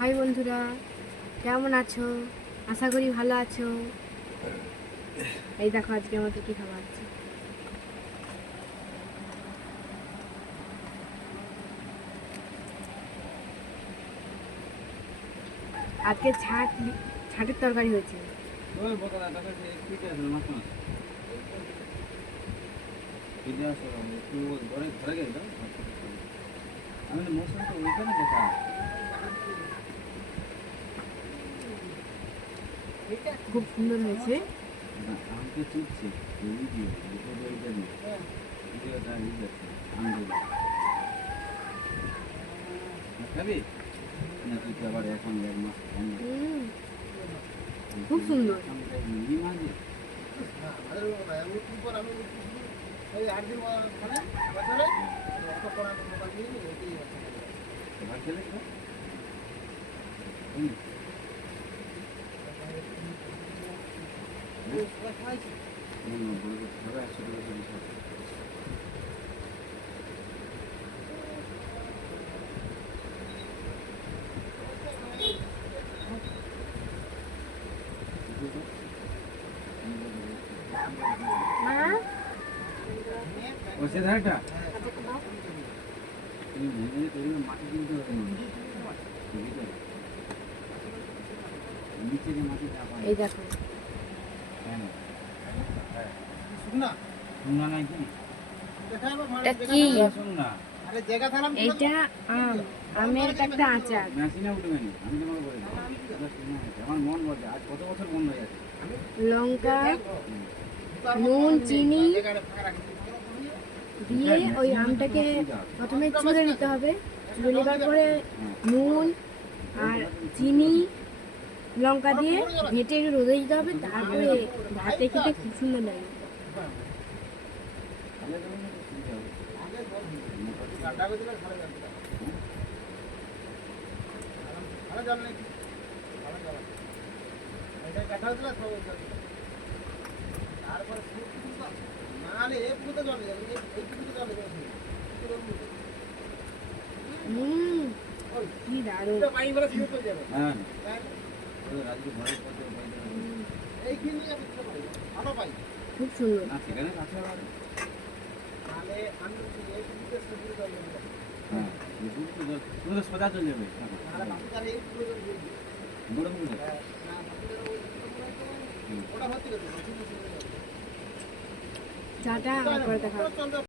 High বন্ধুরা, কেমন আছো? আশা করি ভালো আছো। এই দেখো আজকে আমাদের কি খাবার আছে। আজকে ছাটের তরকারি হয়েছে। খুব সুন্দর হয়েছে। খুব সুন্দর। এই দেখো এইটা আমের একটা আচার, লঙ্কা, নুন, চিনি দিয়ে ওই আমটাকে প্রথমে চুড়ে নিতে হবে। চুড়ে নেবার পরে নুন আর চিনি লঙ্কা দিয়ে ঘেঁটে একটু রোদে দিতে হবে। তারপরে ভাতে খেতে খুব সুন্দর লাগে। কি দারুণ! খুব সুন্দর। সোজা চলে যাবে। চাটা পরে দেখা হবে।